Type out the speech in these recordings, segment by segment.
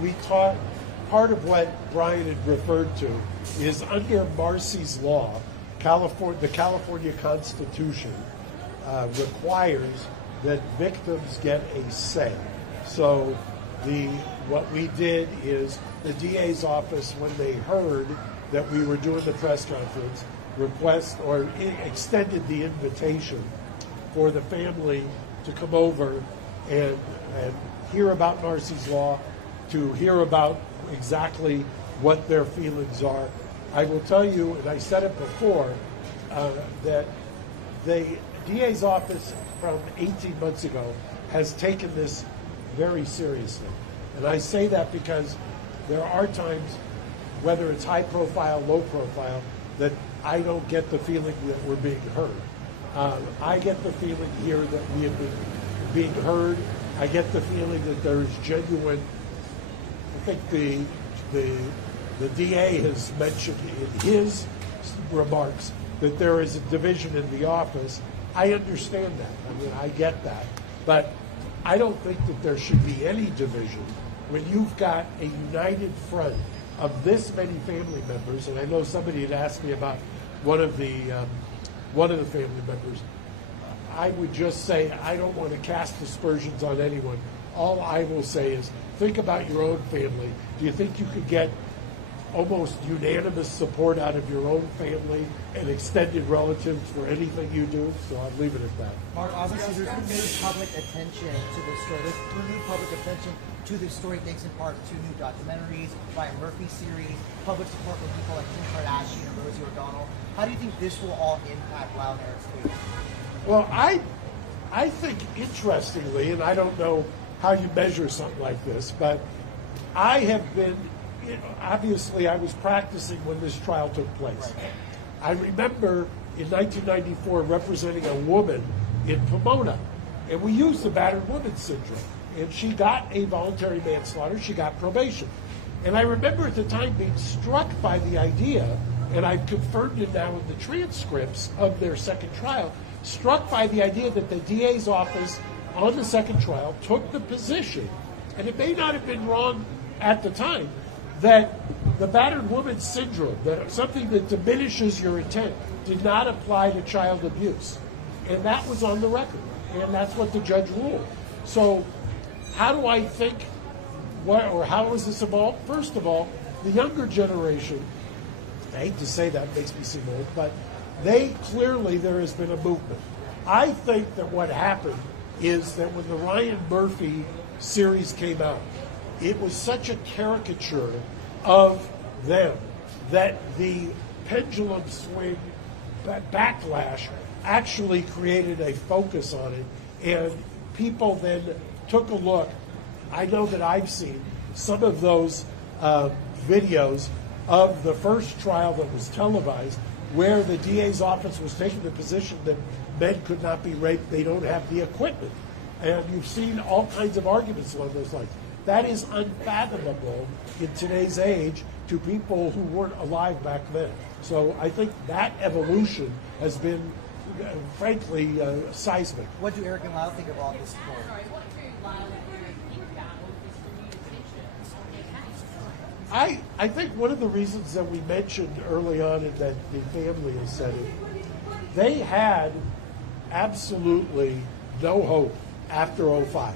we taught, part of what Brian had referred to is under Marsy's law, the California Constitution requires that victims get a say. So what we did is the DA's office, when they heard that we were doing the press conference, extended the invitation for the family to come over and hear about Marsy's law, to hear about exactly what their feelings are. I will tell you, and I said it before, that the DA's office from 18 months ago has taken this very seriously. And I say that because there are times, whether it's high profile, low profile, that I don't get the feeling that we're being heard. I get the feeling here that we have been being heard. I get the feeling that there's genuine, I think the DA has mentioned in his remarks that there is a division in the office. I understand that. I mean, I get that. But I don't think that there should be any division when you've got a united front of this many family members. And I know somebody had asked me about one of the family members. I would just say I don't want to cast aspersions on anyone. All I will say is think about your own family. Do you think you could get almost unanimous support out of your own family and extended relatives for anything you do? So I'll leave it at that. Mark, obviously there's renewed public attention to this story. There's renewed public attention to this story thanks in part to new documentaries, Ryan Murphy series, public support from people like Kim Kardashian and Rosie O'Donnell. How do you think this will all impact Loud Eric's case? Well, I think interestingly, and I don't know how you measure something like this, but I have been, obviously I was practicing when this trial took place. I remember in 1994 representing a woman in Pomona, and we used the battered woman syndrome, and she got a voluntary manslaughter, she got probation. And I remember at the time being struck by the idea, and I've confirmed it now in the transcripts of their second trial, struck by the idea that the DA's office on the second trial took the position, and it may not have been wrong at the time, that the battered woman syndrome, that something that diminishes your intent, did not apply to child abuse. And that was on the record, and that's what the judge ruled. So how do I think, how has this evolved? First of all, the younger generation, I hate to say that, makes me seem old, but there has been a movement. I think that what happened is that when the Ryan Murphy series came out, it was such a caricature of them that the pendulum swing backlash actually created a focus on it, and people then took a look. I know that I've seen some of those videos of the first trial that was televised, where the DA's office was taking the position that men could not be raped, they don't have the equipment. And you've seen all kinds of arguments along those lines. That is unfathomable in today's age to people who weren't alive back then. So I think that evolution has been, frankly, seismic. What do Eric and Lyle think of all this support? I think one of the reasons that we mentioned early on and that the family has said it, they had absolutely no hope after 2005.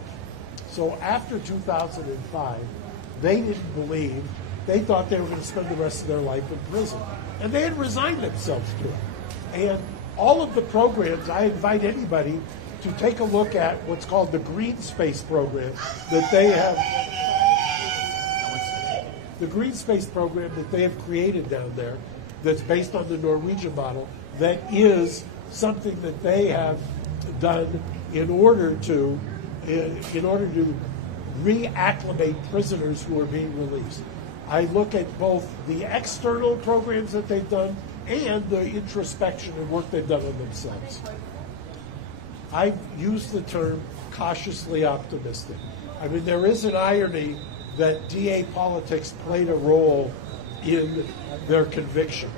So after 2005, they didn't believe, they thought they were going to spend the rest of their life in prison. And they had resigned themselves to it. And all of the programs, I invite anybody to take a look at what's called the Green Space program that they have. The Green Space program that they have created down there, that's based on the Norwegian model, that is something that they have done in order to reacclimate prisoners who are being released. I look at both the external programs that they've done and the introspection and work they've done on themselves. I've used the term cautiously optimistic. I mean, there is an irony that DA politics played a role in their conviction.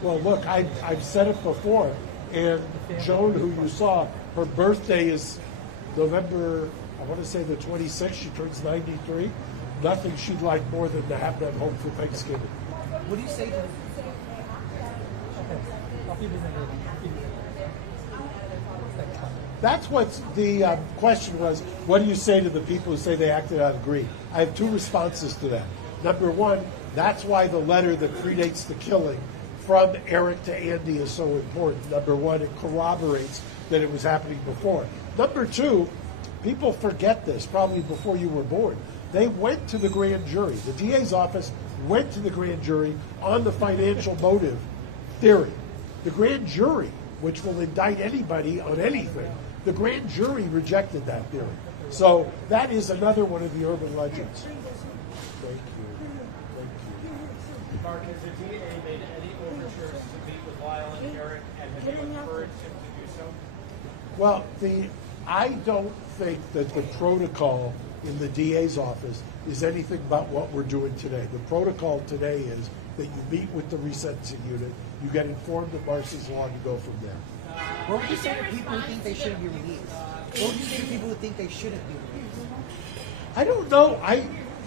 Well, look, I've said it before. And Joan, who you saw, her birthday is November, I want to say the 26th. She turns 93. Nothing she'd like more than to have them home for Thanksgiving. What do you say to them? That's what the question was. What do you say to the people who say they acted out of greed? I have two responses to that. Number one, that's why the letter that predates the killing from Eric to Andy is so important. Number one, it corroborates that it was happening before. Number two, people forget this, probably before you were born. They went to the grand jury. The DA's office went to the grand jury on the financial motive theory. The grand jury, which will indict anybody on anything, the grand jury rejected that theory. So that is another one of the urban legends. Thank you. Mark, has the DA made any overtures to meet with Lyle and Eric, and have you encouraged him to do so? Well, I don't think that the protocol in the DA's office is anything about what we're doing today. The protocol today is that you meet with the resentencing unit, you get informed of Marcy's law, and you go from there. What would you say to people who think they shouldn't be released? What would you say to people who think they shouldn't be released? I don't know.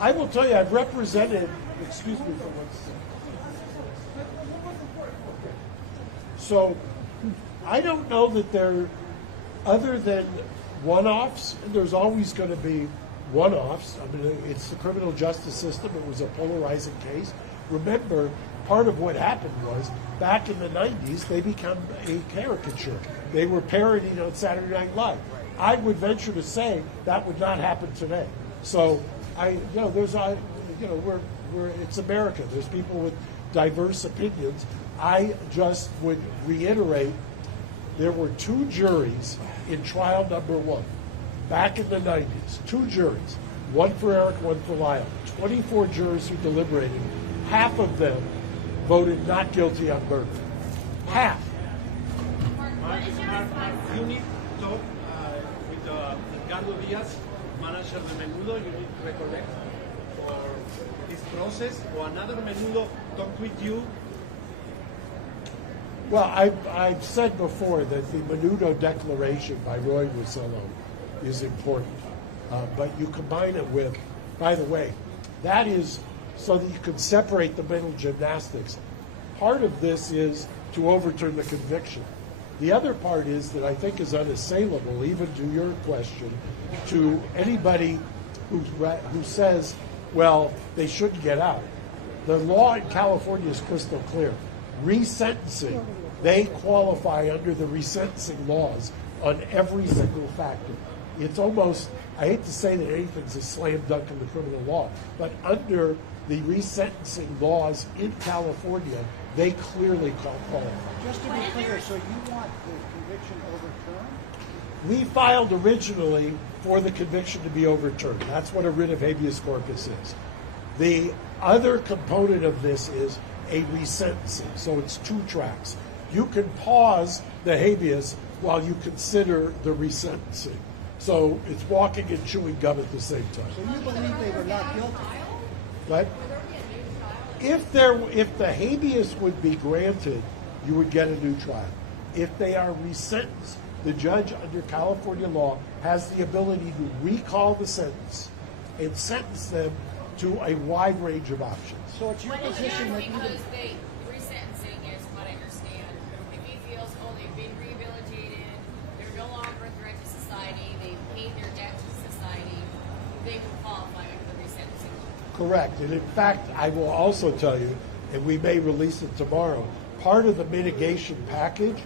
I will tell you, I've represented, excuse me for 1 second. So I don't know that they're, other than one-offs, and there's always going to be one-offs. I mean, it's the criminal justice system. It was a polarizing case. Remember, part of what happened was, back in the 90s, they became a caricature. They were parodying on Saturday Night Live. I would venture to say that would not happen today. So, it's America. There's people with diverse opinions. I just would reiterate, there were two juries in trial number one, back in the 90s. Two juries, one for Eric, one for Lyle. 24 jurors who deliberated. Half of them voted not guilty on murder. Half. You need to talk with Edgardo Diaz, manager de Menudo. You need to recollect for this process, or another Menudo talk with you. Well, I've said before that the Menudo Declaration by Roy Rosello is important. But you combine it with, by the way, that is so that you can separate the mental gymnastics. Part of this is to overturn the conviction. The other part is that I think is unassailable, even to your question, to anybody who says, well, they shouldn't get out. The law in California is crystal clear. Resentencing, they qualify under the resentencing laws on every single factor. It's almost, I hate to say that anything's a slam dunk in the criminal law, but under the resentencing laws in California, they clearly qualify. Just to be clear, so you want the conviction overturned? We filed originally for the conviction to be overturned. That's what a writ of habeas corpus is. The other component of this is a resentencing, so it's two tracks. You can pause the habeas while you consider the resentencing. So it's walking and chewing gum at the same time. So you believe they were not guilty? But if the habeas would be granted, you would get a new trial. If they are resentenced, the judge under California law has the ability to recall the sentence and sentence them to a wide range of options. So it's your Well, it's position that because even... they resentencing is what I understand. If he feels, they've been rehabilitated, they're no longer a threat to society, they've paid their debt to society, they will qualify under the resentencing. Correct. And in fact, I will also tell you, and we may release it tomorrow, part of the mitigation package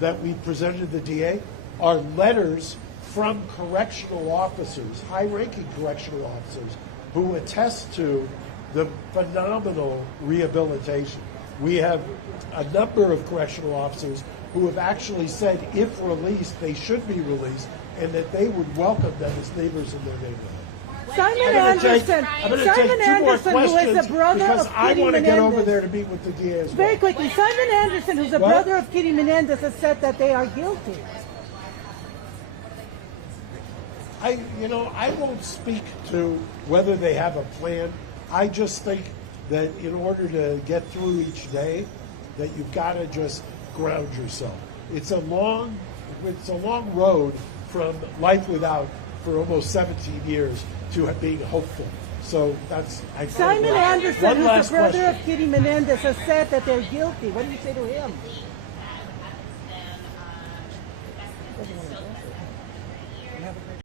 that we presented to the DA are letters from correctional officers, high-ranking correctional officers, who attest to the phenomenal rehabilitation. We have a number of correctional officers who have actually said if released, they should be released, and that they would welcome them as neighbors in their neighborhood. Simon Anderson, I'm going to take Simon two more Anderson, who is questions the brother because of I Kitty want to get over Menendez. there to meet with the DA as well. Very quickly, Simon Anderson, who's the What? brother of Kitty Menendez, has said that they are guilty. I won't speak to whether they have a plan. I just think that in order to get through each day, that you've got to just ground yourself. it's a long road from life without for almost 17 years to being hopeful. So that's Simon One Anderson, last who's the brother question. of Kitty Menendez, has said that they're guilty. What do you say to him? You have a great